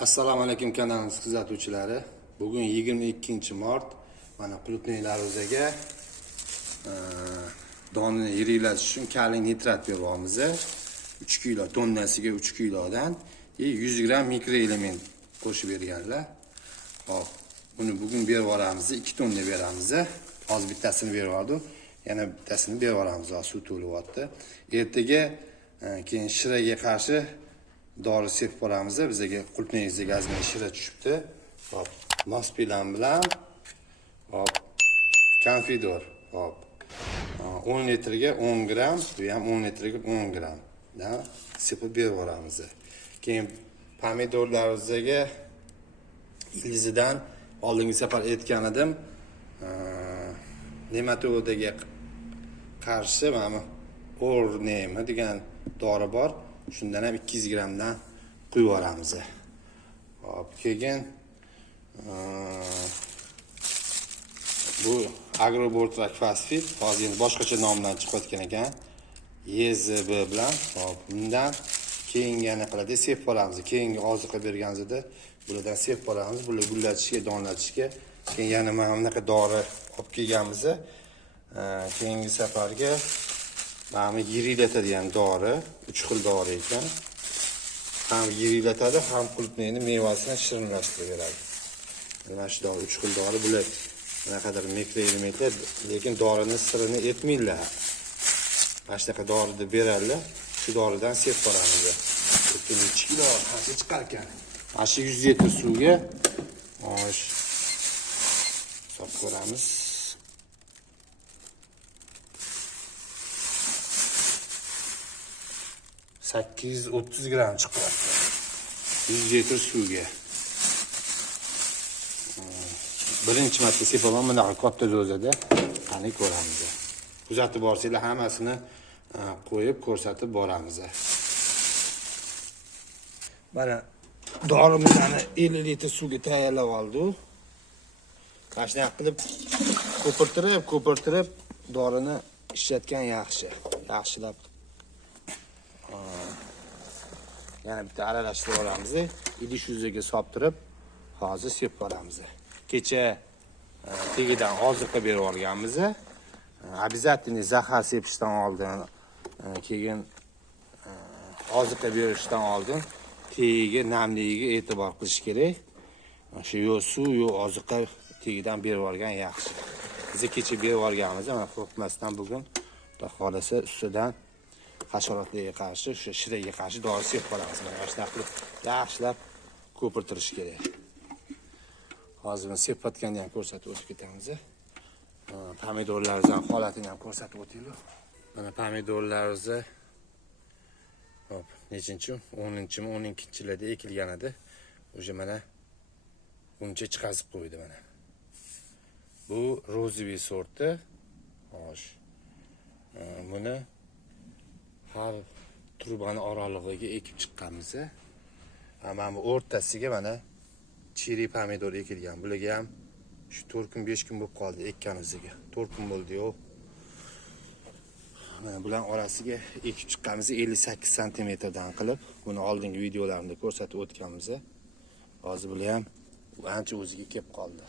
Assalomu alaykum kanalimiz kuzatuvchilari. Bugun 22-mart. Mana qulupnay larzaga donini yirilatish uchun kaliy nitrat beryapmiz. 3 kilo tonnasiga 3 kilodan 100 gram mikroelement qo'shib berganlar. Hop, buni bugun berib yuboramiz. 2 tonna beramiz. Hozir bittasini berib yubordim. Yana bittasini berib yuboramiz. Suv to'lyapti. Ertaga keyin shiraga qarshi dori sepib boramiz. Bizga qulupnayga ozgina shira tushibdi. Hop, mospilan bilan hop, konfidor. Hop. 10 litrga 10 gram, bu ham 10 litrga 10 gram da sepib berib boramiz. Keyin pomidorlarimizga ildizidan oldingi safar aytgan edim, nematodaga qarshi mana Ornema degan dori bor. Shundan ham 200 gramdan quyib yuboramiz. Hop, keyin bu agrobortrak fosfit, hozir endi boshqacha nomdan chiqayotgan ekan. YZB bilan, hop, bundan keyingi yana qiladi, sepib olamiz. Keyingi oziqa berganingizda bulardan sepib olamiz. Bular gullatishga, donlatishga. Keyin yana mana bunaqa dori olib kelganmiz. Keyingi safarga mana yirilatadigan dori, 3 xil dori ekan. Ham yirilatadi, ham qulupnayni mevasini shirinlashtirib beradi. Mana shu dori 3 xil dori bular. Naqadar mikroelementlar, lekin dorining sirini aytmaylar. Mana shunaqa dorini beradilar. Shu doridan sepib boramiz. 2 kilo qancha chiqar ekan? Mana shu 100 litr suvga osh solib ko'ramiz. 830 gram chiqyapti. 100 litr suvga. Birinchi marta sepaman bunaqa katta dozada. Qani ko'ramiz. Kuzatib borsanglar hammasini qo'yib ko'rsatib boramiz. Mana dorimizni 50 litr suvga tayyorlab oldik. Qashnaq qilib ko'pirtirib dorini ishlatgan yaxshilab. Yana bitta aralashtirib olamiz. Idish yuziga soltirib, hozir sepib olamiz. Kecha tegidan oziqa berib olganmiz. Обязательно zahar sepishdan oldin, keyin oziqa berishdan oldin tegiga namligiga e'tibor qilish kerak. O'sha yo suv, yo oziqa tegidan berib olgan yaxshi. Biz kecha berib olganmiz, mana qo'rqmasdan bugun xudo xolasa ustidan hasharotlarga qarshi, o'sha shiraga qarshi dori sepib qolamiz. Mana shunaqa qilib yaxshilab ko'pirtirish kerak. Hozir men sepayotganini ham ko'rsatib o'tib ketamiz. Pomidorlarning holatini ham ko'rsatib o'taylik. Mana pomidorlarimiz hop, nechinchi? 10-mi, 12-chilarda ekilgan edi. O'sha mana buncha chiqazib qo'ydi mana. Bu roziviy sorti. Xo'sh. Buni har turbani oralig'iga ekib chiqqanmiz. Mana bu o'rtasiga mana chiri pomidor ekilgan. Bularga ham shu 4 kun 5 kun bo'lib qoldi ekkanimizga. 4 kun bo'ldi-yu. Mana bular orasiga ekib chiqqanmiz 58 sm dan qilib. Buni oldingi videolarimda ko'rsatib o'tganmiz. Hozir bular ham ancha o'ziga kelib qoldi.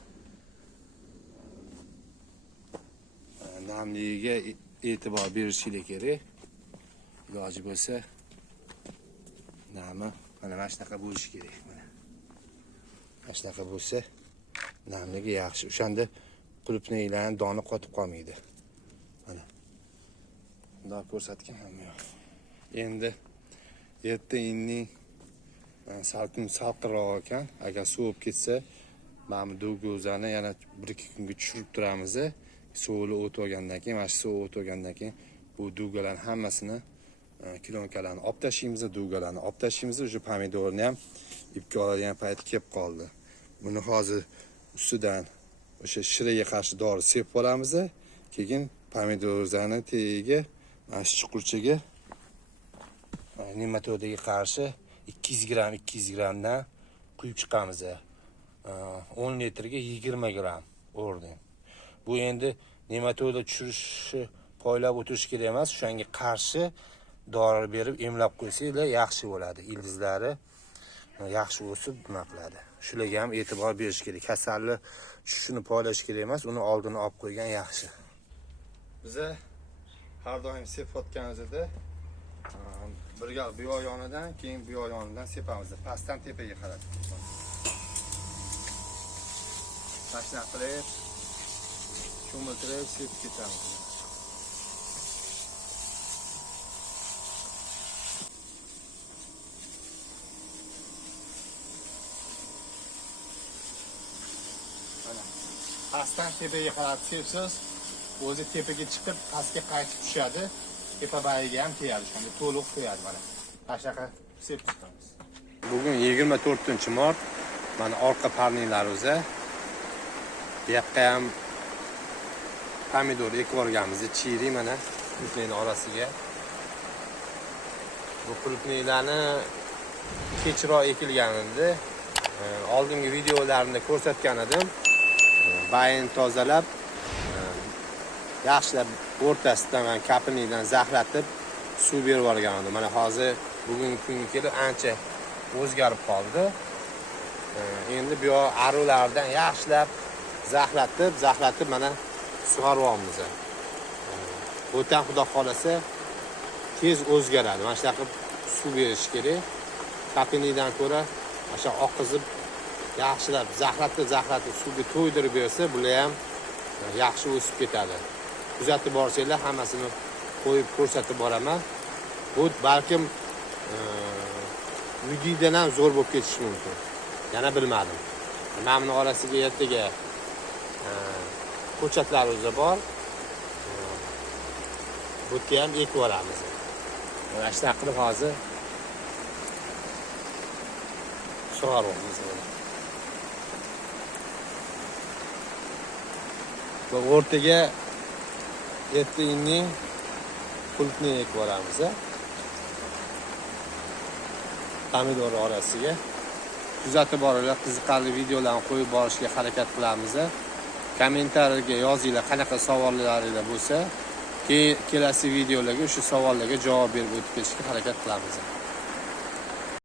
Namligiga e'tibor berishingiz kerak. Iloji bo'lsa nami mana shunaqa bo'lishi kerak. Mana shunaqa bo'lsa namligi yaxshi. O'shanda qulupnaylarning doni qotib qolmaydi. Mana bunday ko'rsatgan ham yo'q. Endi ertaning salqinroq ekan. Agar sovib ketsa, mana bu dugozani yana 1-2 kunga tushirib turamiz. Suvli o'tib olgandan keyin, mana shu suv o'tib olgandan keyin bu dugalarning hammasini kilonkalarni olib tashlaymiz, dugalarni olib tashlaymiz. O'sha pomidorni ham ipga oladigan payt kelib qoldi. Buni hozir ustidan o'sha shiraga qarshi dori sepib olamiz. Keyin pomidorlarni tagiga, mana shu chuqurchaga nematodaga qarshi 200 gramdan quyib chiqamiz. 10 litrga 20 gram o'rning. Bu endi nematoda tushirishi poylab o'tirish kerak emas, o'shanga qarshi dori berib emlab qo'ysanglar yaxshi bo'ladi. Ildizlari yaxshi o'sib nima qiladi. Shularga ham e'tibor berish kerak. Kasalli tushishini poylash kerak emas, uni oldini olib qo'ygan yaxshi. Biza har doim sepayotganimizda bir gal bu yonidan, keyin bu yonidan sepamiz. Pastdan tepaga qarab. Tashna qilib, cho'miltirib sepib ketamiz. Pastdan tepaga qarab sepsiz, o'zi tepaga chiqib, pastga qaytib tushadi. Tepa bayiga ham tegadi, shunday to'liq qo'yadi mana. Tashnaqa sepib chiqamiz. Bugun 24-mart. Mana orqa parninglar o'zi. Bu yoqqa ham pomidor ekib olganmiz, chiri mana qulupnayning orasiga. Bu qulupnaylarni kechroq ekilgan edi. Oldingi videolarimda ko'rsatgan edim. Bayini tozalab, yaxshilab o'rtasidan va kapinidan zaxlatib suv berib olgan edim. Mana hozir bugungi kunga kelib ancha o'zgarib qoldi. Endi bu arulardan yaxshilab zaxlatib mana sug'aryapmiz. O'tan xudo xolasa tez o'zgaradi. Mana shunaqa suv berish kerak. Kapinidan ko'ra o'sha oqizib yaxshilab zaxlatib suvga to'ydirib bersa, bular ham yaxshi o'sib ketadi. Kuzatib borsanglar, hammasini qo'yib ko'rsatib boraman. Bu balkim videodan ham zo'r bo'lib ketishi mumkin. Yana bilmadim. Mana buni orasiga ertaga ko'chatlarimiz bor. Bu ham ekib olamiz. Mana shunaqa qilib hozir sug'aryapmiz. Bu o'rtaga ertagining qulupni ekib olamiz. Pomidor orasiga kuzatib boringlar, qiziqarli videolarni qo'yib borishga harakat qilamiz. Kommentariyaga yozinglar, qanaqa savollaringiz bo'lsa, kelasi videolarga o'sha savollarga javob berib o'tib ketishga harakat qilamiz.